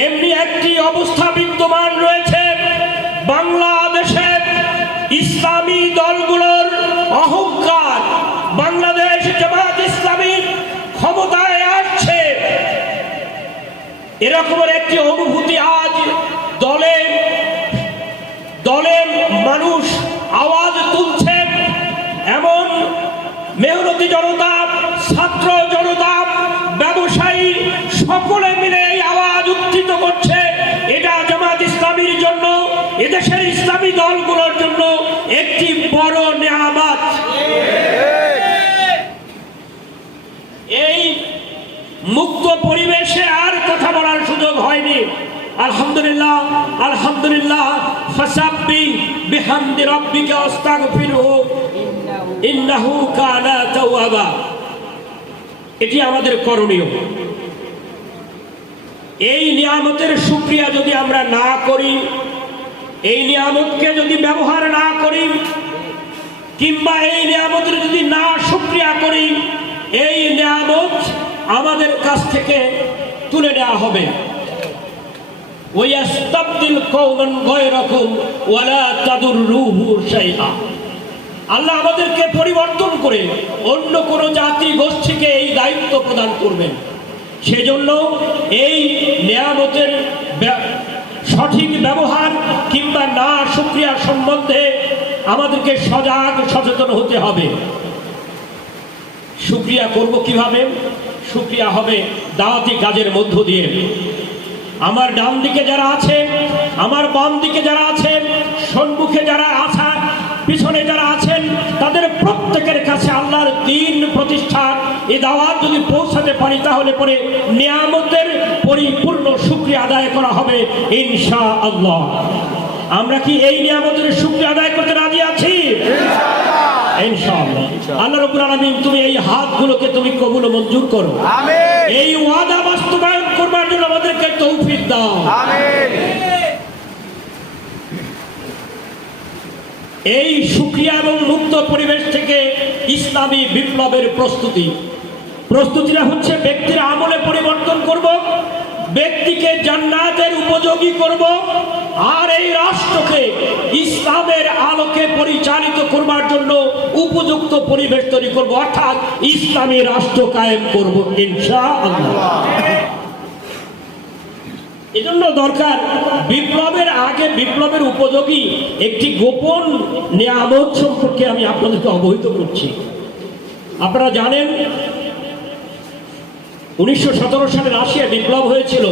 এমনি একটি অবস্থা বিদ্যমান রয়েছে, বাংলাদেশের ইসলামী দলগুলোর অহংকার, বাংলাদেশ জামাত ইসলামীর ক্ষমতায় আসছে, এরকমের একটি অনুভূতি আজ দলে দলে মানুষ আওয়াজ তুলছে। এমন মেহনতি জনতা, ছাত্র জনতা, ব্যবসায়ী সকলে মিলে এই আওয়াজ উত্থিত করছে। এটা জামাত ইসলামীর জন্য, এদেশের ইসলামী দলগুলোর জন্য একটি বড় নিয়ামত। এই মুক্ত পরিবেশে আর কথা বলার সুযোগ হয়নি। আলহামদুলিল্লাহ, আলহামদুলিল্লাহ, ফাসাব্বি বিহামদি রাব্বিকা ওয়াস্তাগফিরহু ইন্নাহু কানা তাওয়াবা। এটি আমাদের করণীয়। এই নিয়ামতের শুকরিয়া যদি আমরা না করি, এই নিয়ামতকে যদি ব্যবহার না করি, কিংবা এই নিয়ামতের যদি না শুকরিয়া করি, এই নিয়ামত আমাদের কাছ থেকে তুলে নেওয়া হবে। ওয়াস্তাবদিল কওমান গায়রাকুম ওয়ালা তাদুররুহু শাইআ। আল্লাহ আমাদেরকে পরিবর্তন করে অন্য কোন জাতি গোষ্ঠীকে এই দায়িত্ব প্রদান করবেন। সেজন্য এই নিয়ামতের সঠিক ব্যবহার কিংবা না শুকরিয়া সম্বন্ধে আমাদেরকে সজাগ সচেতন হতে হবে। শুকরিয়া করব কিভাবে? শুকরিয়া হবে দাওয়াতি কাজের মধ্য দিয়ে। আমার ডান দিকে যারা আছে, আমার বাম দিকে যারা আছে, সম্মুখে যারা আছে, পিছনে যারা আছেন, তাদের প্রত্যেকের কাছে আল্লাহর দ্বীন প্রতিষ্ঠার এই দাওয়াত যদি পৌঁছাতে পারি, তাহলে পরে নিয়ামতের পরিপূর্ণ শুকরিয়া আদায় করা হবে ইনশাআল্লাহ। আমরা কি এই নিয়ামতের শুকরিয়া আদায় করতে রাজি আছি? ইনশাআল্লাহ। আল্লাহ রাব্বুল আলামিন, তুমি এই হাতগুলোকে তুমি কবুল ও মঞ্জুর করো। আমিন। এই ওয়াদা বাস্তবায়ন করবার জন্য আমাদেরকে তৌফিক দাও। আমিন। এই শুকরিয়া এবং মুক্ত পরিবেশ থেকে ইসলামী বিপ্লবের প্রস্তুতিরা হচ্ছে ব্যক্তির আমলে পরিবর্তন করব, ব্যক্তিকে জান্নাতের উপযোগী করব, আর এই রাষ্ট্রকে ইসলামের আলোকে পরিচালিত করবার জন্য উপযুক্ত পরিবেশ তৈরি করব, অর্থাৎ ইসলামী রাষ্ট্র কায়েম করব ইনশাআল্লাহ। এজন্য দরকার বিপ্লবের আগে বিপ্লবের উপযোগী একটি গোপন নিয়ামত সম্পর্কে আমি আপনাদেরকে অবহিত করছি। আপনারা জানেন 1917 সালে রাশিয়া বিপ্লব হয়েছিল।